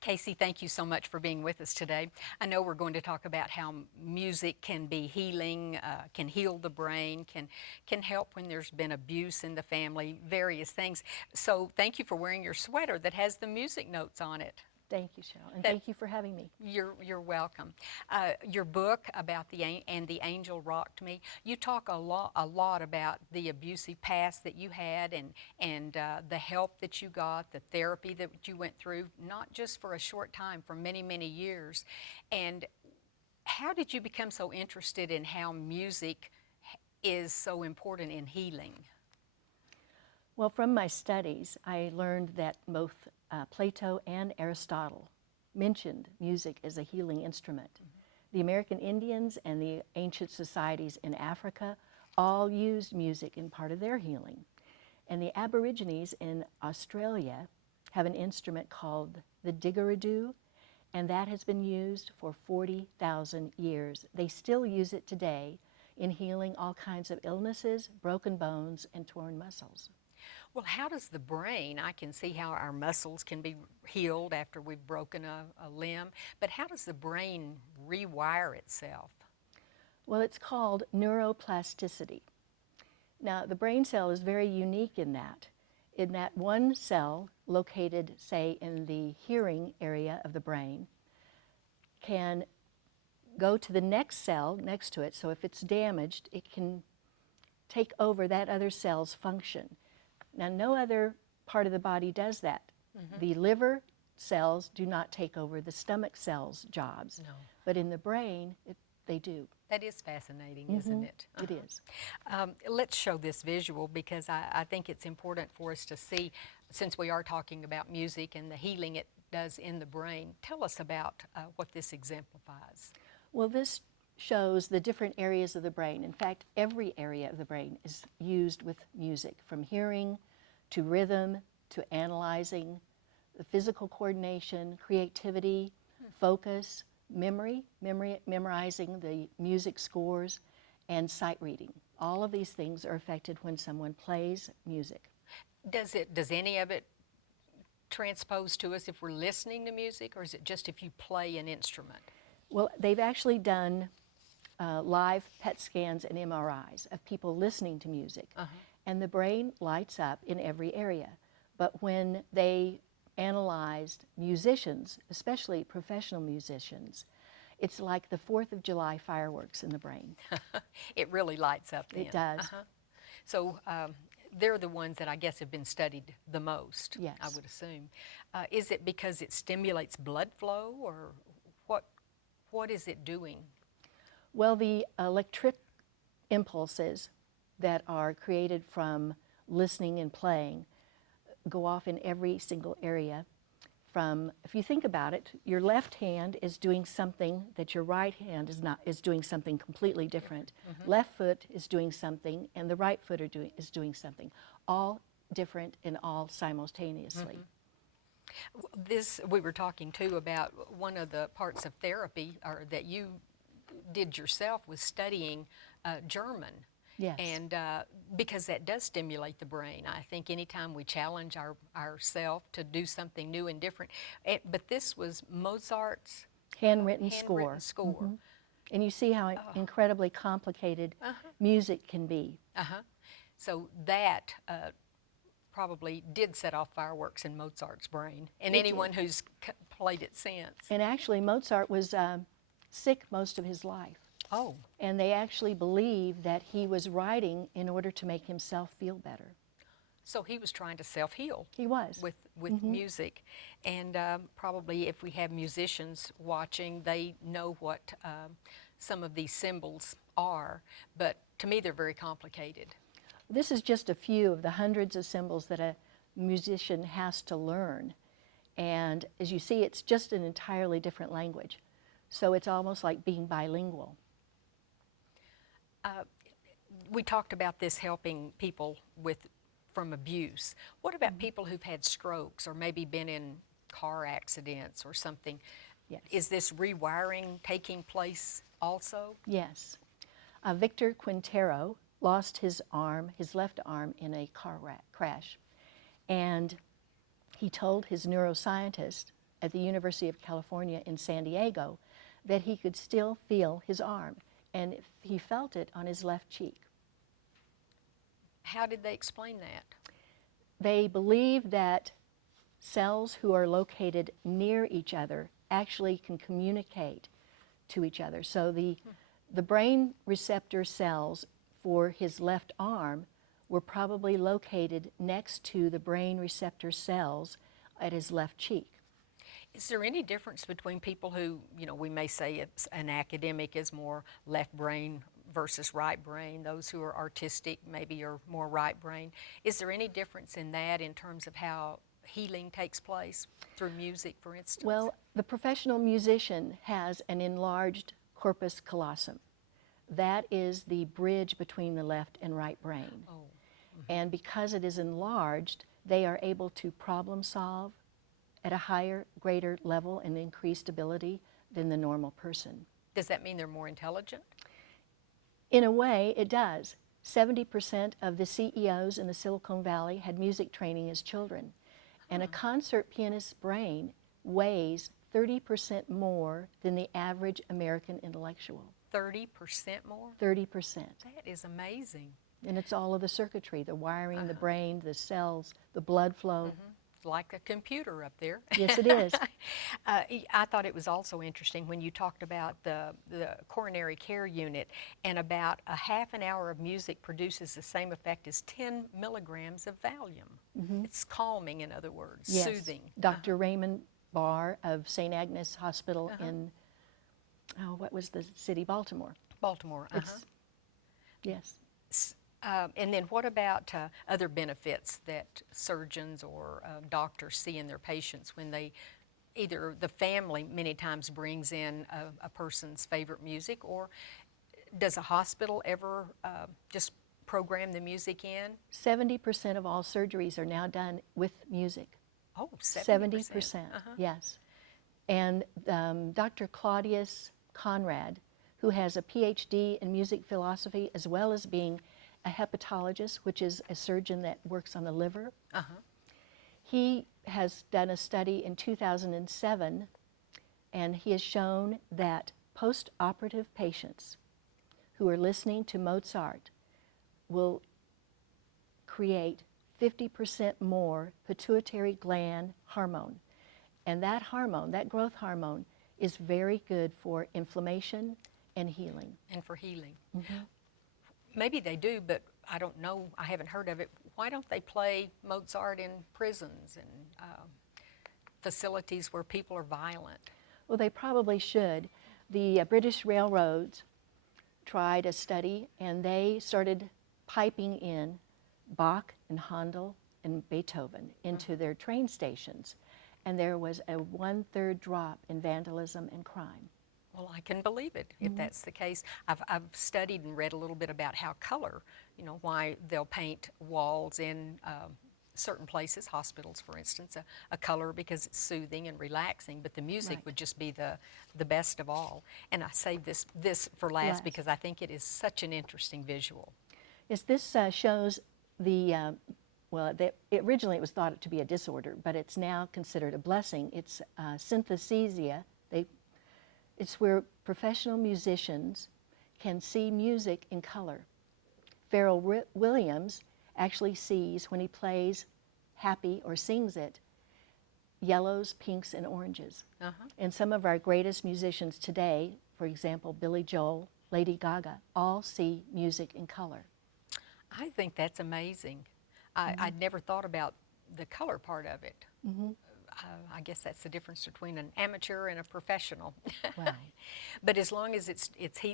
Casey, thank you so much for being with us today. I know we're going to talk about how music can be healing, can heal the brain, can help when there's been abuse in the family, various things. So thank you for wearing your sweater that has the music notes on it. Thank you, Cheryl, and thank you for having me. You're welcome. Your book about the angel rocked me. You talk a lot about the abusive past that you had and the help that you got, the therapy that you went through, not just for a short time, for many years. And how did you become so interested in how music is so important in healing? Well, from my studies, I learned that both Plato and Aristotle mentioned music as a healing instrument. The American Indians and the ancient societies in Africa all used music in part of their healing. And the Aborigines in Australia have an instrument called the didgeridoo, and that has been used for 40,000 years. They still use it today in healing all kinds of illnesses, broken bones, and torn muscles. Well, how does the brain, I can see how our muscles can be healed after we've broken a limb, but how does the brain rewire itself? Well, it's called neuroplasticity. Now, the brain cell is very unique in that one cell located, say, in the hearing area of the brain can go to the next cell next to it, so if it's damaged, it can take over that other cell's function. Now, no other part of the body does that. The liver cells do not take over the stomach cells' jobs, but in the brain, they do. That is fascinating, isn't it? It is. Let's show this visual because I think it's important for us to see, since we are talking about music and the healing it does in the brain. Tell us about what this exemplifies. Well, this shows the different areas of the brain. In fact, every area of the brain is used with music, from hearing to rhythm to analyzing, the physical coordination, creativity, focus, memorizing the music scores, and sight reading. All of these things are affected when someone plays music. Does any of it transpose to us if we're listening to music, or is it just if you play an instrument? Well, they've actually done live PET scans and MRIs of people listening to music, and the brain lights up in every area. But when they analyzed musicians, especially professional musicians, it's like the 4th of July fireworks in the brain. It really lights up then. It does. So they're the ones that I guess have been studied the most, Yes. I would assume. Is it because it stimulates blood flow, or what is it doing? Well, the electric impulses that are created from listening and playing go off in every single area. If you think about it, your left hand is doing something that your right hand is doing something completely different. Left foot is doing something, and the right foot is doing something, all different and all simultaneously. We were talking too about one of the parts of therapy that you did yourself was studying German. Yes. And because that does stimulate the brain. I think anytime we challenge ourselves to do something new and different. But this was Mozart's handwritten score. And you see how incredibly complicated music can be. So that probably did set off fireworks in Mozart's brain, and anyone who's played it since. And actually, Mozart was sick most of his life. Oh. And they actually believe that he was writing in order to make himself feel better. So he was trying to self-heal. He was. With music. And probably if we have musicians watching, they know what some of these symbols are. But to me, they're very complicated. This is just a few of the hundreds of symbols that a musician has to learn. And as you see, it's just an entirely different language. So it's almost like being bilingual. We talked about this helping people from abuse. What about people who've had strokes or maybe been in car accidents or something? Yes. Is this rewiring taking place also? Yes. Victor Quintero lost his left arm, in a car crash. And he told his neuroscientist at the University of California in San Diego that he could still feel his arm, and he felt it on his left cheek. How did they explain that? They believe that cells who are located near each other actually can communicate to each other. So the brain receptor cells for his left arm were probably located next to the brain receptor cells at his left cheek. Is there any difference between people who, you know, we may say it's an academic is more left brain versus right brain, those who are artistic maybe are more right brain? Is there any difference in that in terms of how healing takes place through music, for instance? Well, the professional musician has an enlarged corpus callosum. That is the bridge between the left and right brain. Oh. And because it is enlarged, they are able to problem solve at a higher, greater level and increased ability than the normal person. Does that mean they're more intelligent? In a way, it does. 70% of the CEOs in the Silicon Valley had music training as children. And a concert pianist's brain weighs 30% more than the average American intellectual. 30% more? 30%. That is amazing. And it's all of the circuitry, the wiring, the brain, the cells, the blood flow. It's like a computer up there. Yes, it is. I thought it was also interesting when you talked about the coronary care unit, and about a half an hour of music produces the same effect as 10 milligrams of Valium. It's calming, in other words, Yes. soothing. Dr. Raymond Barr of St. Agnes Hospital in, what was the city? Baltimore. Baltimore. Yes. And then what about other benefits that surgeons or doctors see in their patients when they, either the family many times brings in a person's favorite music, or does a hospital ever just program the music in? 70% of all surgeries are now done with music. Oh, 70%. Yes. And Dr. Claudius Conrad, who has a PhD in music philosophy as well as being a hepatologist, which is a surgeon that works on the liver. He has done a study in 2007, and he has shown that post-operative patients who are listening to Mozart will create 50% more pituitary gland hormone. And that hormone, that growth hormone, is very good for inflammation and healing. And for healing. Maybe they do, but I don't know. I haven't heard of it. Why don't they play Mozart in prisons and facilities where people are violent? Well, they probably should. The British Railroads tried a study, and they started piping in Bach and Handel and Beethoven into their train stations, and there was a 1/3 drop in vandalism and crime. Well, I can believe it if that's the case. I've studied and read a little bit about how color, you know, why they'll paint walls in certain places, hospitals for instance, a color because it's soothing and relaxing, but the music would just be the best of all. And I saved this for last because I think it is such an interesting visual. Yes, this shows the, originally it was thought to be a disorder, but it's now considered a blessing. It's synesthesia. It's where professional musicians can see music in color. Pharrell Williams actually sees, when he plays happy or sings it, yellows, pinks, and oranges. And some of our greatest musicians today, for example, Billy Joel, Lady Gaga, all see music in color. I think that's amazing. I'd never thought about the color part of it. I guess that's the difference between an amateur and a professional. Right. But as long as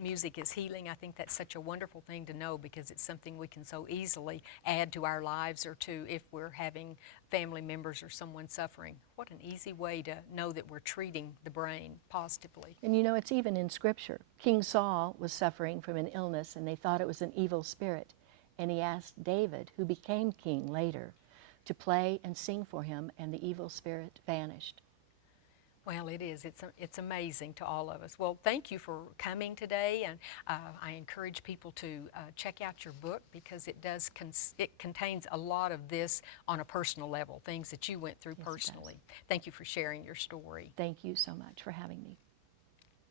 music is healing, I think that's such a wonderful thing to know, because it's something we can so easily add to our lives, or to if we're having family members or someone suffering. What an easy way to know that we're treating the brain positively. And you know, it's even in Scripture. King Saul was suffering from an illness, and they thought it was an evil spirit. And he asked David, who became king later, to play and sing for him, and the evil spirit vanished. Well, it is. It's amazing to all of us. Well, thank you for coming today, and I encourage people to check out your book because it contains a lot of this on a personal level, things that you went through Yes, it does. personally. Thank you for sharing your story. Thank you so much for having me.